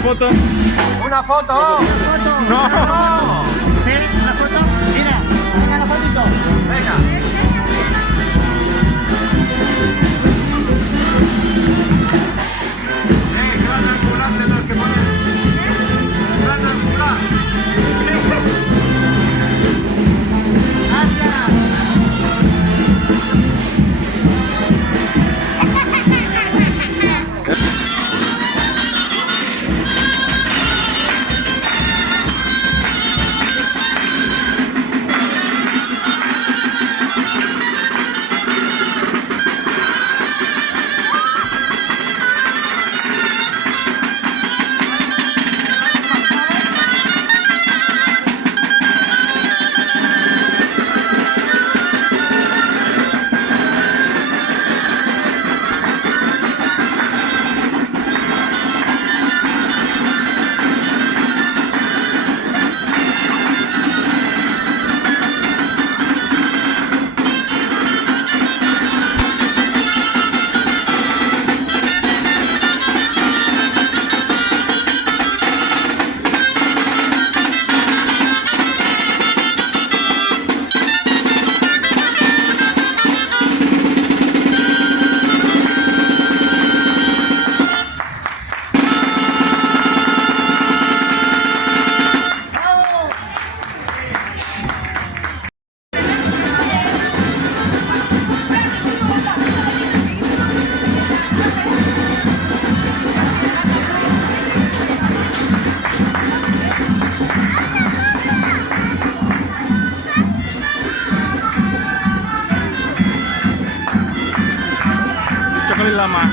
foto. ¿Una foto? No. ¿Sí? ¿Una foto? Mira, venga la fotito. Venga. Gran angular tenemos que poner. Gran angular. Coklat lama.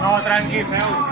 No, tranqui, feu.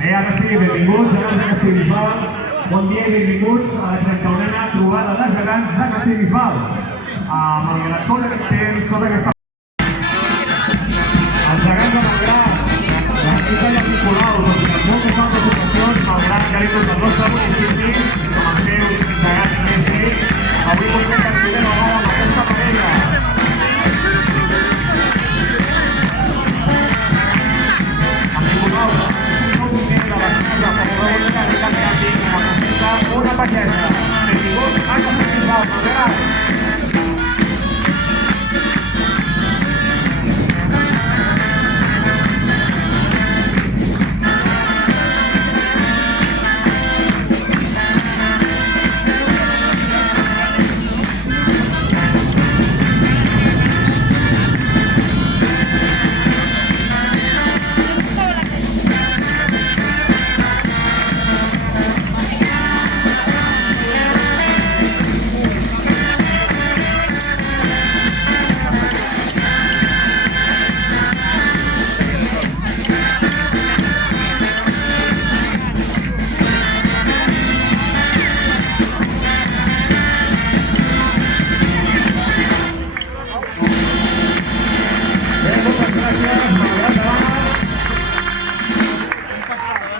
Bé, ara sí, benvinguts a Castellbisbal. Bon dia i benvinguts a la 31a trobada de gegants de Castellbisbal. Malgrat tot aquest temps, tota aquesta... Els gegants de Malgrat, l'Escola Cultural, en moltes altres ocasions, malgrat que han vingut al nostre municipi, com els seus gegants més rics, avui vostè que primer no vol amb aquesta parella. Una pagesa. Benvinguts a Castellbisbal, Malgrat.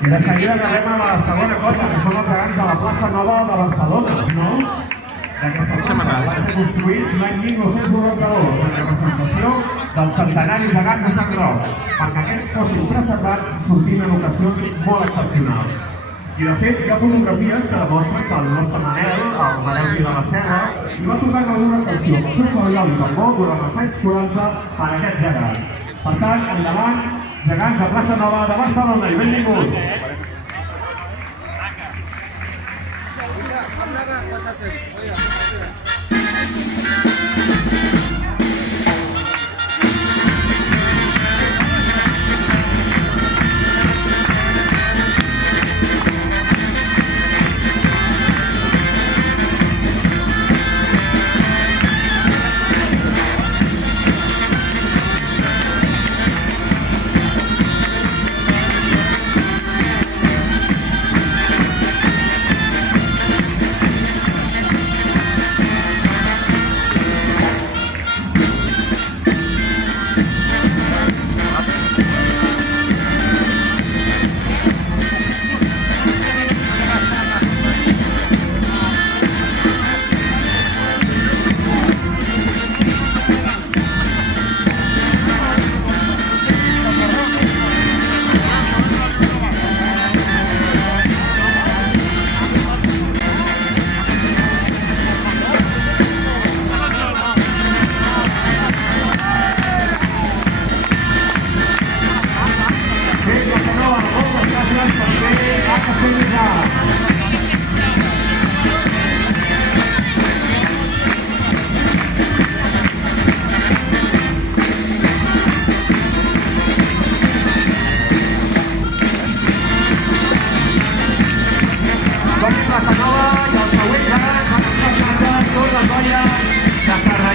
I de seguida acabem amb la segona cosa, que són els gegants de la plaça Nova de Barcelona, no? D'aquesta plaça va ser construït l'any 1992 en representació del centenari gegant de Sant Roc, perquè aquests fossin preservats sortint en ocasions molt excepcionals. I de fet, hi ha fotografies que demostren que el nostre Manel, el Manel de la Serra, hi va tocar en alguna canció amb el seu flabiol i tambor durant els anys 40 en aquest gegant. Per tant, endavant, gegants de plaça Nova de Barcelona i benvinguts!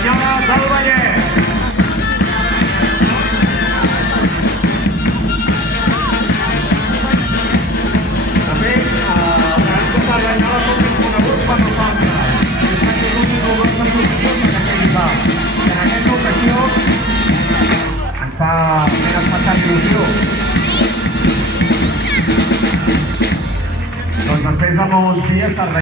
Cerdanyola del Vallès. De fet, França Cerdanyola són més coneguts per nosaltres. És l'únic govern d'associació que participa. En aquesta ocasió ens fa una especial il·lusió. Doncs després de molts dies Cerdanyola.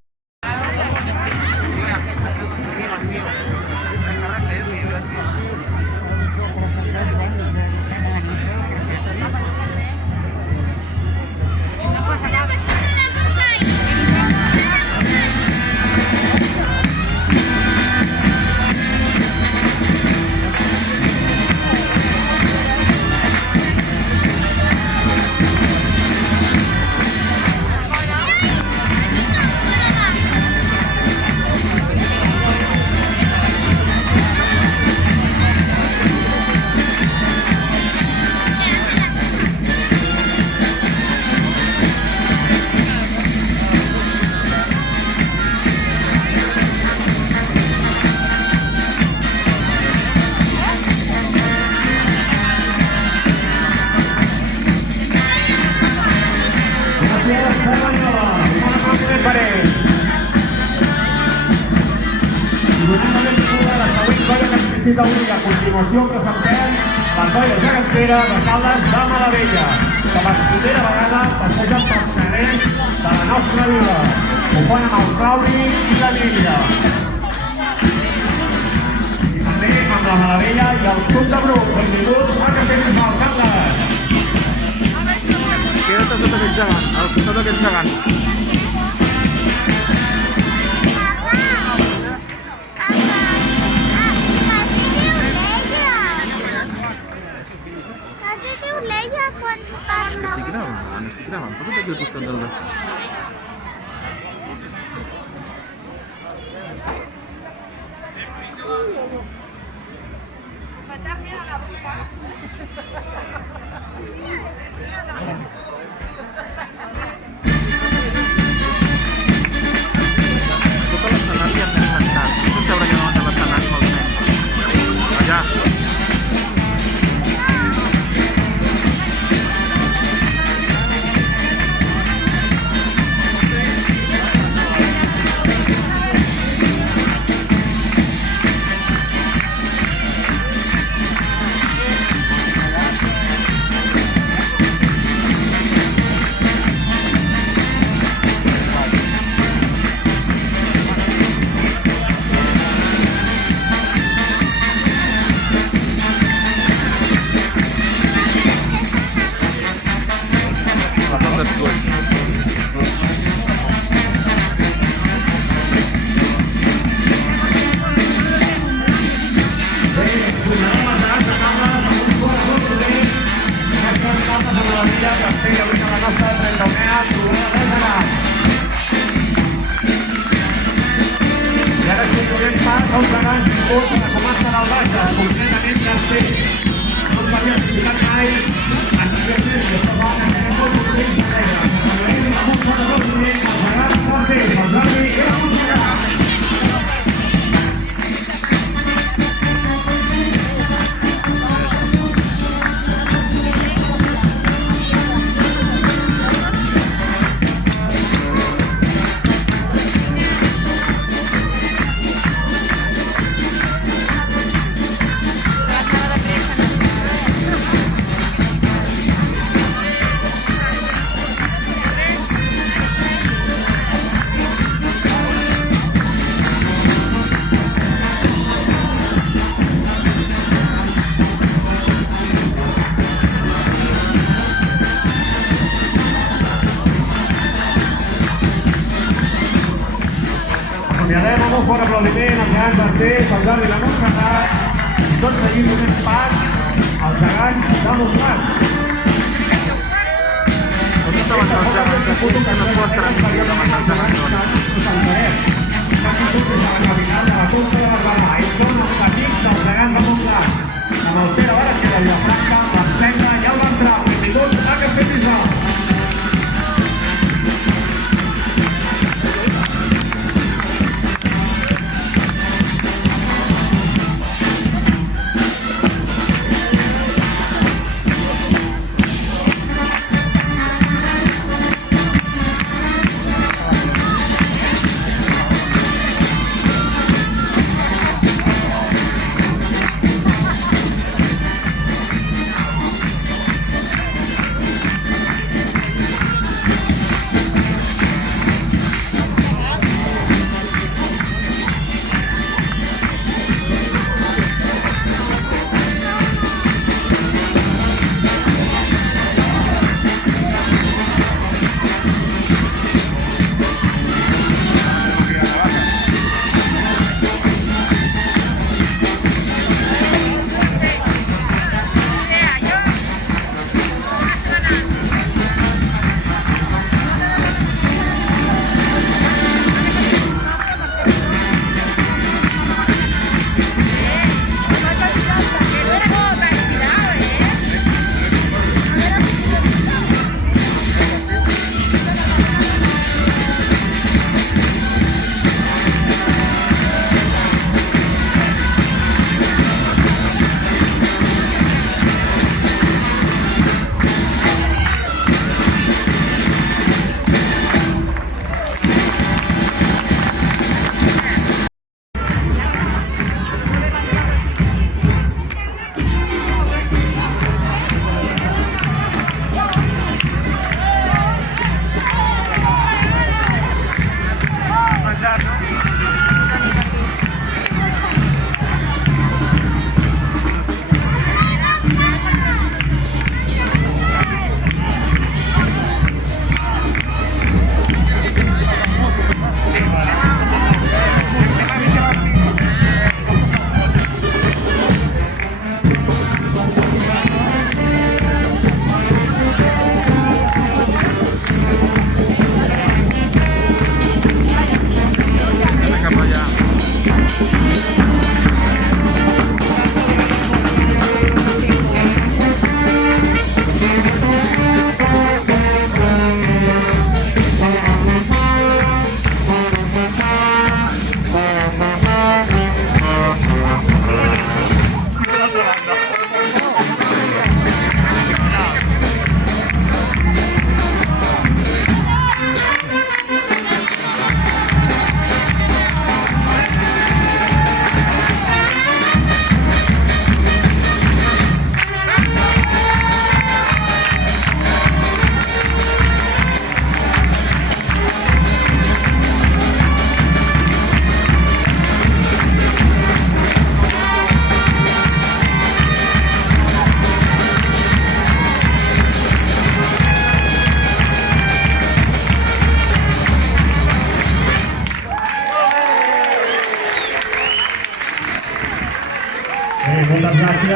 Avui a continuació presentem les noies geganteres de Caldes de Malavella, que per primera vegada passegen pels carrers de la nostra vila. Ho fan amb el Claudi i la Lídia. I també amb la Malavella i el Club de Bruc. Benvinguts a Castells del Caldes. Queda't sota aquest gegant, al costat d'aquest gegant. Estic gravant, posa't aquí al costat del gas. Tot l'escenari hem d'intentar. No sé si haurà llevat de l'escenari amb els nens. Allà. Els gegants que comencen al Bages, concretament tercer. No els havia visitat mai, en Castells, que es van a fer tot un temps de negre. Els gegants tercers, el Jordi era un gegant. Acomiadem amb un fort aplaudiment als gegants d'Artés, al Jordi i la Montserrat, i tot seguint donem pas als gegants de Montserrat. On estaven els gegants de Puig que no es pot transmetre davant dels gegants? S'han vingut des de la capital de la Conca de Barberà i són els petits dels gegants de Montserrat, amb el Pere Barachera, el Llafranca, l'Encenga i el Ventral. Benvinguts a Castells.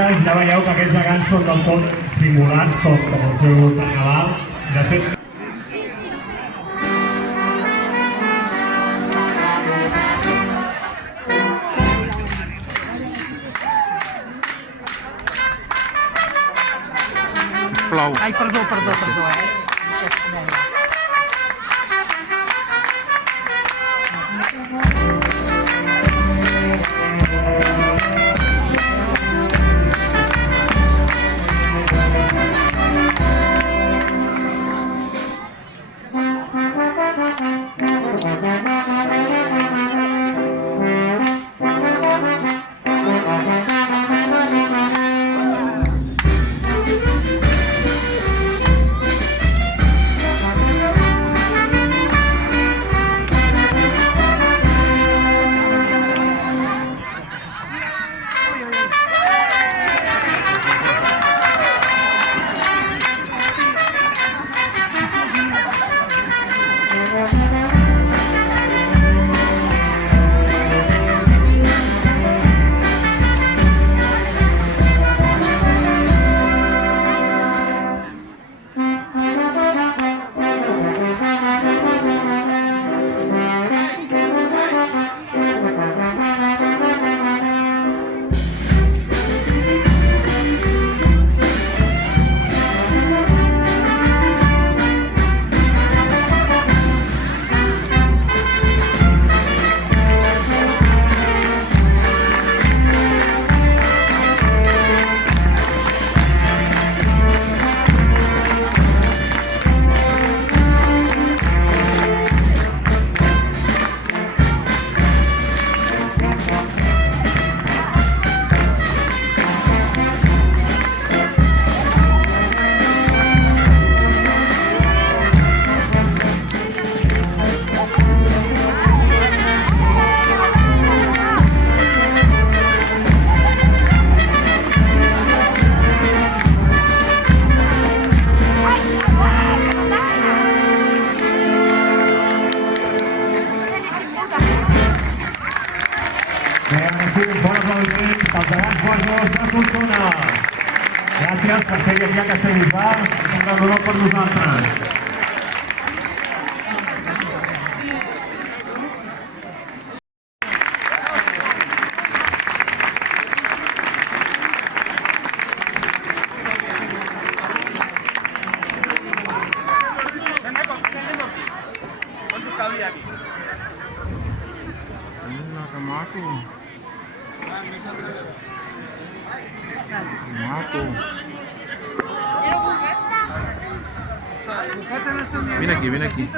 gegants, ja veieu que aquests gegants són del tot simulats com el seu carnaval. De fet, Plou. Ai, perdó. Gràcies per ser aquí a Castellbisbal, és un honor per nosaltres. Viene aquí.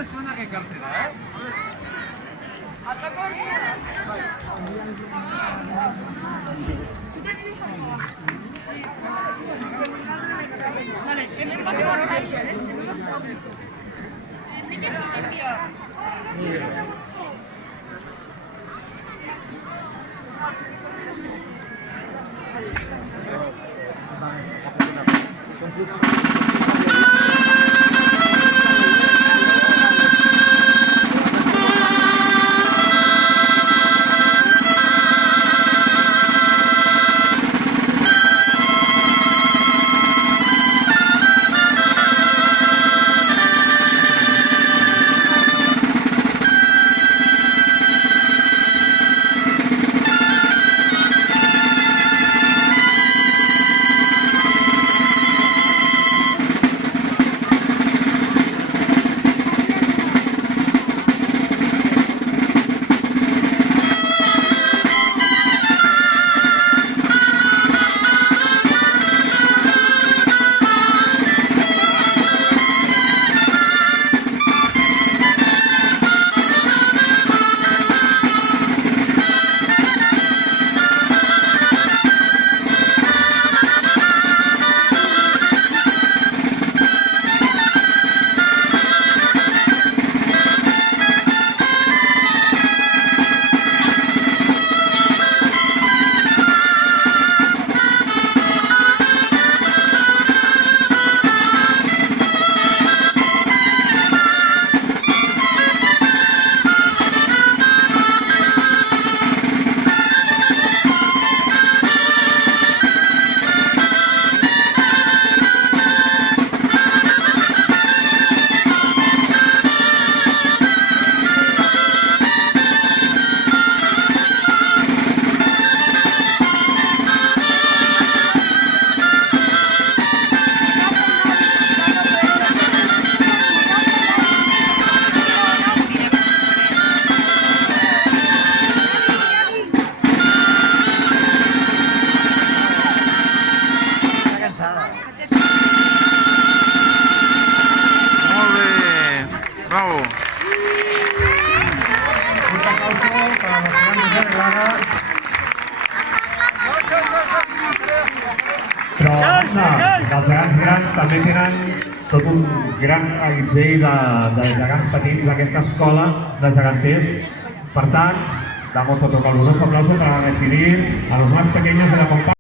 Bravo. Un aplauso para los grandes delegados. Però els gegants grans també tenen tot un gran agutzell de gegants petits d'aquesta escola de geganters. Per tant, damos otro caluroso aplauso para recibir a los más pequeños de la compañía.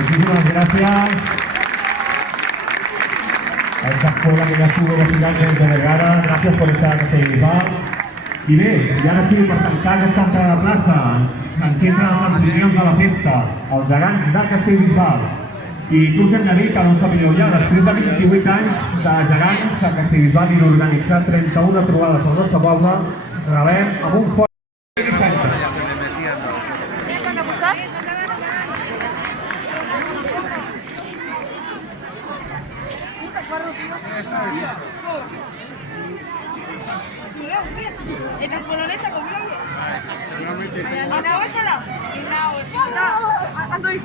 Muchísimas gracias a esta escuela que ya estuvo 2 anys de Vergara. Gràcies per estar a aquest Bisbal. I bé, ja no estic per tancar aquesta entrada a plaça. Ens entren els anfitrions de la festa, els gegants de Castellbisbal. I tu us hem de dir que no us sabíeu ja, després de 28 anys de gegants a Castellbisbal i d'organitzar 31 trobades al nostre poble, rebem amb un fort... ¿Esta polonesa conmigo? ¿Anabósala? Ando ahí.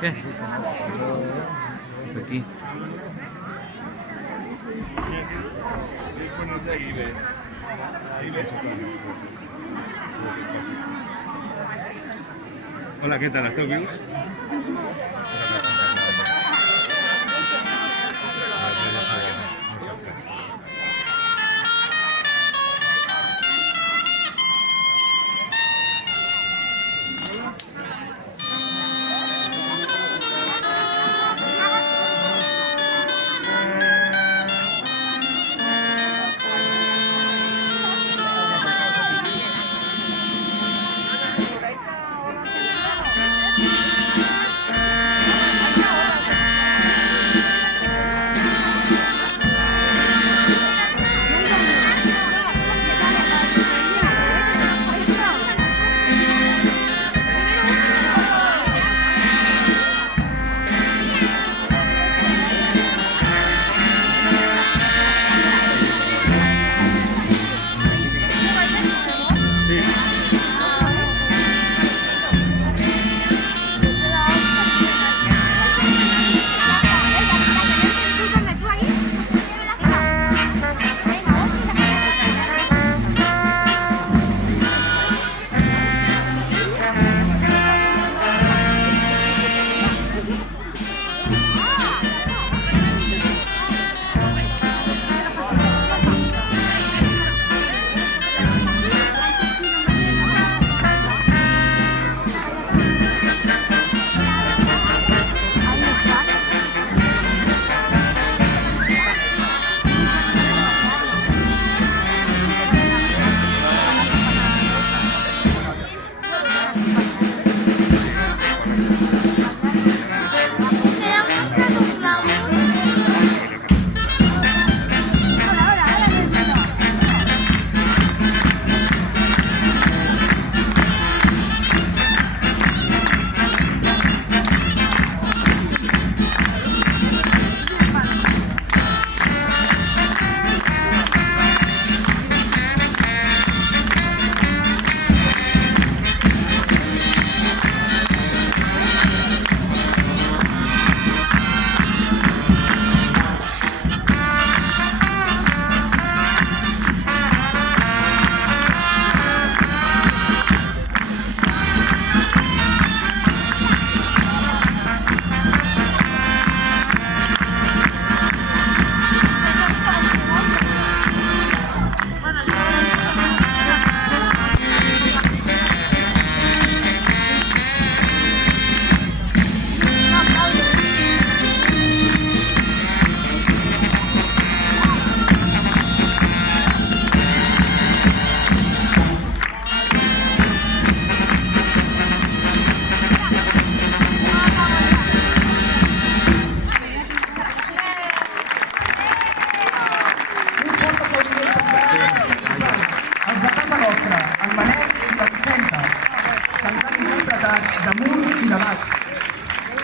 ¿Qué? Aquí. Hola, ¿qué tal? ¿Esteu vius?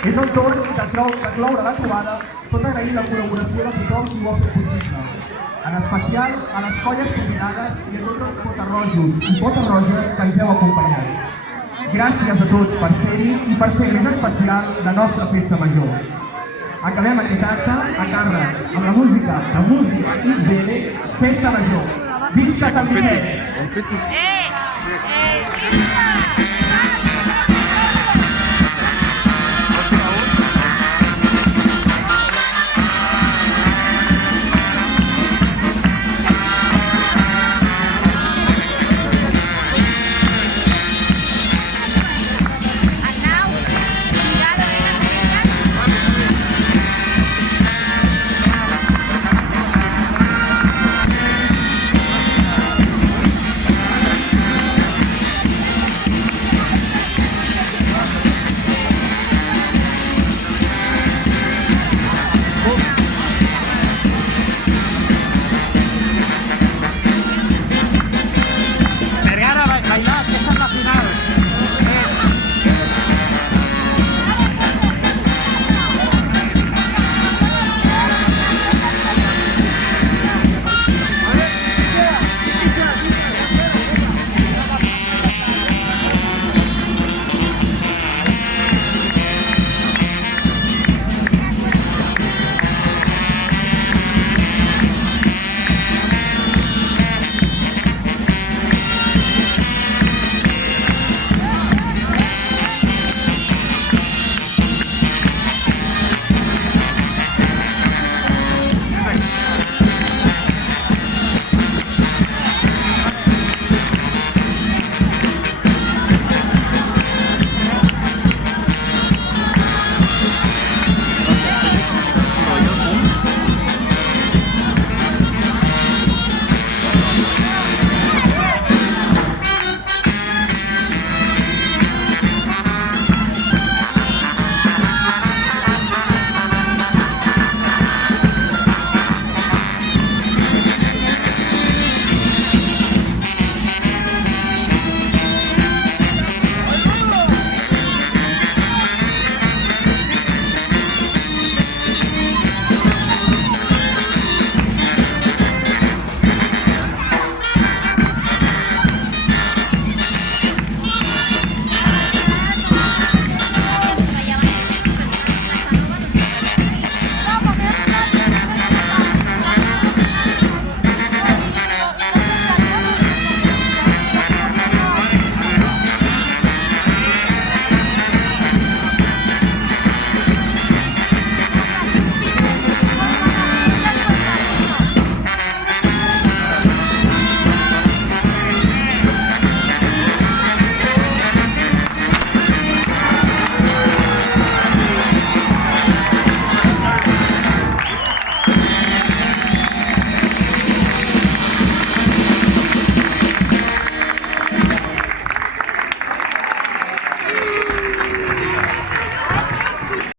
És el torn de cloure la trobada, tot agraint la col·laboració de tothom qui ho ha fet possible. En especial a les colles combinades i a tots els potarrojos i potarroges que ens heu acompanyat. Gràcies a tots per ser-hi i per fer més especial la nostra festa major. Acabem aquest acte a càrrec amb la música de Música XL Festa Major. Visca Sant Vicenç! Un físic. ¡Ey! ¡Ey!